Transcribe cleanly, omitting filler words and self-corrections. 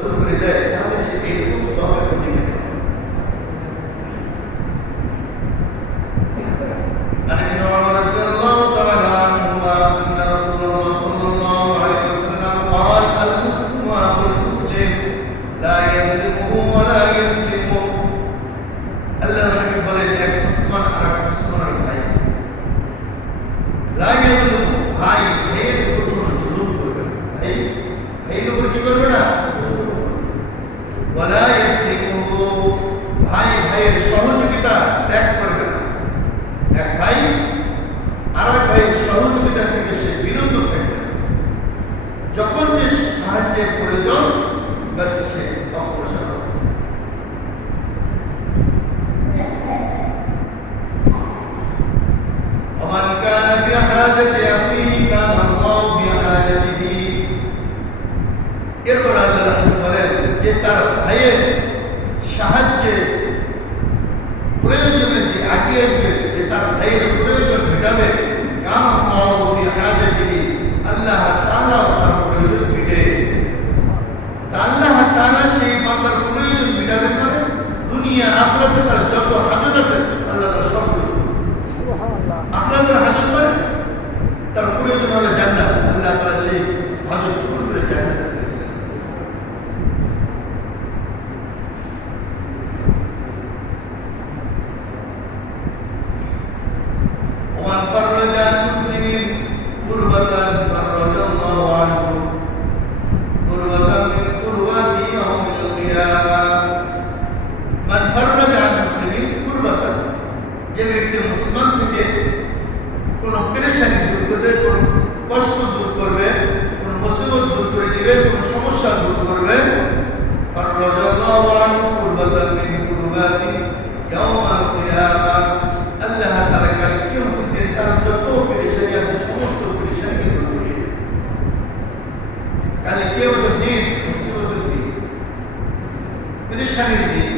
দূর করে দেয় তাহলে সে এইরকম সওয়াবের অধিকারী হবে। عن ابن عمر رضي الله تعالى عنهما أن رسول الله صلى الله عليه وسلم قال المسلم أخو المسلم لا يظلمه ولا يسلمه আল্লাহ নবী বলেন এক মুসলমান আর এক মুসলমানের ভাই লা ইয়াজলিমু ভাই ভাইয়ের উপর কোনো জুলুম করবে না, ভাই ভাইয়ের উপর কি করবে না, ওয়ালা ইয়াসলিমু ভাই ভাইয়ের সহযোগিতা ত্যাগ করবে না। এক ভাই আর এক ভাইয়ের সহযোগিতা থেকে সে বিরত থাকবে। যখন যে সাহায্যের প্রয়োজন ব্যাস সে অগ্রসর হবে। ومن كان في حاجة أخيه كان الله في حاجته এরপর আল্লাহ রাসূল বলেন যে তার ভাইয়ের সাহায্যে প্রয়োজনে যে আগে আসবে, যে তার ভাইয়ের প্রয়োজন মেটাবে, কাম আল্লাহু ফি হাজাতিহি আল্লাহ তাআলা তার প্রয়োজন মেটে। আল্লাহ তাআলা সেই বান্দার প্রয়োজন মেটাবে মানে দুনিয়া আখিরাতে তার যত হাজত আছে আল্লাহ তাআলা সব সুবহানাল্লাহ। আখিরাতের হাজত মানে তার প্রয়োজন হলো জান্নাত, আল্লাহ তাআলা সেই হাজত পূরণ করে জান্নাত দিয়েছেন। ومن فرج عن مسلم كربة فرج الله عنه كربة من كربات يوم القيامة من فرج عن مسلم كربة যে ব্যক্তি মুসলমান থেকে কোনো পেরেশানি দূর করবে, কোনো কষ্ট দূর করবে, কোনো মুসিবত দূর করে দিবে, কোনো সমস্যা দূর করবে, ফাররাজাল্লাহু আনহু কুরবাতান মিন কুরবাতি ইয়াউমাল কিয়ামা আল্লাহ তাআলা কাল কিয়ামতের দিন তার যত পেরেশানি আছে সমস্ত পেরেশানিকে দূর করে দিবে। কাল কিয়ামতের দিন মুসিবতের দিন, পেরেশানির দিন,